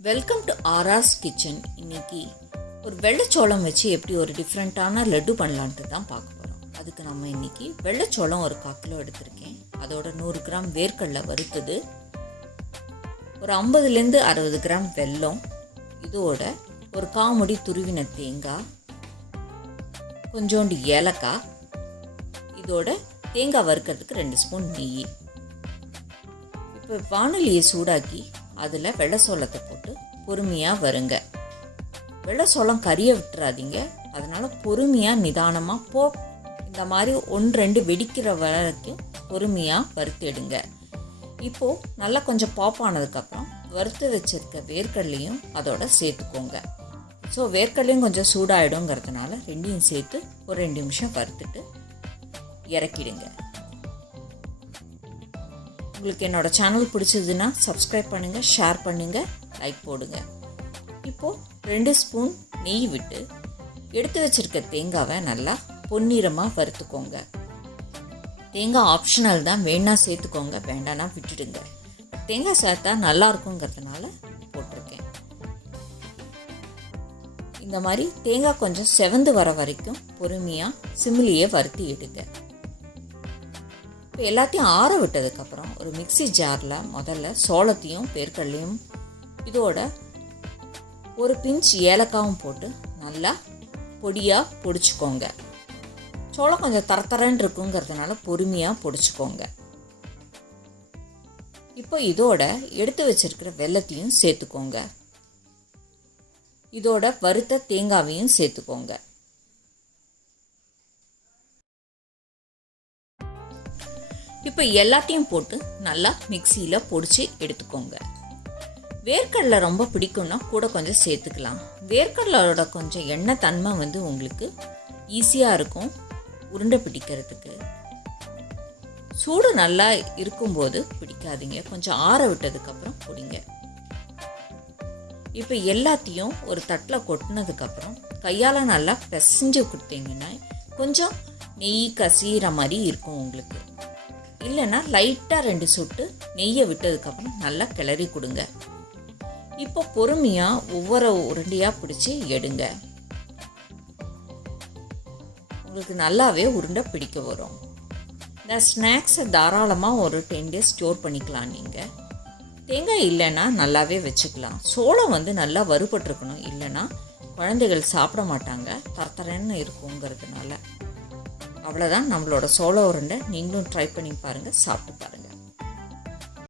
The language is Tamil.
வெல்கம் டு ஆராஸ் கிச்சன் இன்னைக்கு ஒரு வெள்ளைச்சோளம் வச்சு எப்படி ஒரு டிஃப்ரெண்ட்டான லட்டு பண்ணலான்ட்டு தான் பார்க்க போகிறோம் அதுக்கு நம்ம இன்னைக்கு வெள்ளைச்சோளம் ஒரு கால் கிலோ எடுத்திருக்கேன். அதோட நூறு கிராம் வேர்க்கடலை வறுத்தது. ஒரு ஐம்பதுலேருந்து அறுபது கிராம் வெல்லம். இதோட ஒரு காமுடி துருவின தேங்காய். கொஞ்சோண்டு ஏலக்காய். இதோட தேங்காய் வறுக்கிறதுக்கு ரெண்டு ஸ்பூன் நெய். இப்போ வானொலியை சூடாக்கி அதில் வெள்ளை சோளத்தை போட்டு பொறுமையாக வருங்க. வெள்ளை சோளம் கறிய விட்டுறாதீங்க. அதனால் பொறுமையாக நிதானமாக போ. இந்த மாதிரி ஒன்று ரெண்டு வெடிக்கிற வரைக்கும் பொறுமையாக வறுத்தெடுங்க இப்போது நல்லா கொஞ்சம் பாப் ஆனதுக்கப்புறம் வறுத்து வச்சிருக்க வேர்க்கடலையும் அதோட சேர்த்துக்கோங்க. ஸோ வேர்க்கடலையும் கொஞ்சம் சூடாயிடுங்கிறதுனால ரெண்டையும் சேர்த்து ஒரு ரெண்டு நிமிஷம் வறுத்துட்டு இறக்கிடுங்க. உங்களுக்கு என்னோட சேனல் பிடிச்சதுன்னா சப்ஸ்கிரைப் பண்ணுங்கள் ஷேர் பண்ணுங்கள் லைக் போடுங்க. இப்போது ரெண்டு ஸ்பூன் நெய் விட்டு எடுத்து வச்சிருக்க தேங்காவை நல்லா பொன்னிறமாக வறுத்துக்கோங்க. தேங்காய் ஆப்ஷனல் தான் வேணா சேர்த்துக்கோங்க வேண்டானா விட்டுடுங்க. தேங்காய் சேர்த்தா நல்லா இருக்குங்கிறதுனால போட்டிருக்கேன். இந்த மாதிரி தேங்காய் கொஞ்சம் செவந்து வர வரைக்கும் பொறுமையாக சிமிலியை வறுத்தி எடுங்க. இப்போ எல்லாத்தையும் ஆற விட்டதுக்கப்புறம் ஒரு மிக்ஸி ஜாரில் முதல்ல சோளத்தையும் பேர்கல்லையும் இதோட ஒரு பிஞ்ச் ஏலக்காவும் போட்டு நல்லா பொடியாக பொடிச்சுக்கோங்க. சோளம் கொஞ்சம் தரத்தரன்னு இருக்குங்கிறதுனால பொறுமையாக பொடிச்சுக்கோங்க. இப்போ இதோட எடுத்து வச்சிருக்கிற வெல்லத்தையும் சேர்த்துக்கோங்க. இதோட வறுத்த தேங்காவையும் சேர்த்துக்கோங்க. இப்போ எல்லாத்தையும் போட்டு நல்லா மிக்சியில் பொடிச்சு எடுத்துக்கோங்க. வேர்க்கடலை ரொம்ப பிடிக்கும்னா கூட கொஞ்சம் சேர்த்துக்கலாம். வேர்க்கடலோட கொஞ்சம் எண்ணெய் தன்மை வந்து உங்களுக்கு ஈஸியாக இருக்கும் உருண்டை பிடிக்கிறதுக்கு. சூடு நல்லா இருக்கும்போது பிடிக்காதீங்க. கொஞ்சம் ஆற விட்டதுக்கப்புறம் பிடிங்க. இப்போ எல்லாத்தையும் ஒரு தட்டில் கொட்டினதுக்கப்புறம் கையால் நல்லா பிசைஞ்சு கொடுத்தீங்கன்னா கொஞ்சம் நெய் கசிகிற மாதிரி இருக்கும் உங்களுக்கு. இல்லைன்னா லைட்டாக ரெண்டு சொட்டு நெய்யை விட்டதுக்கப்புறம் நல்லா கிளறி கொடுங்க. இப்போ பொறுமையாக ஒவ்வொரு உருண்டையாக பிடிச்சி எடுங்க. உங்களுக்கு நல்லாவே உருண்டை பிடிக்க வரும். இந்த ஸ்நாக்ஸை தாராளமாக ஒரு டென் டேஸ் ஸ்டோர் பண்ணிக்கலாம் நீங்கள் தேங்காய் இல்லைன்னா நல்லாவே வச்சுக்கலாம். சோளம் வந்து நல்லா வறுபட்டிருக்கணும். இல்லைன்னா குழந்தைகள் சாப்பிட மாட்டாங்க. தரத்தரன்னு இருக்குங்கிறதுனால. அவ்வளோதான் நம்மளோட சோள உருண்டை நீங்களும் ட்ரை பண்ணி பாருங்கள் சாப்பிட்டு பாருங்கள்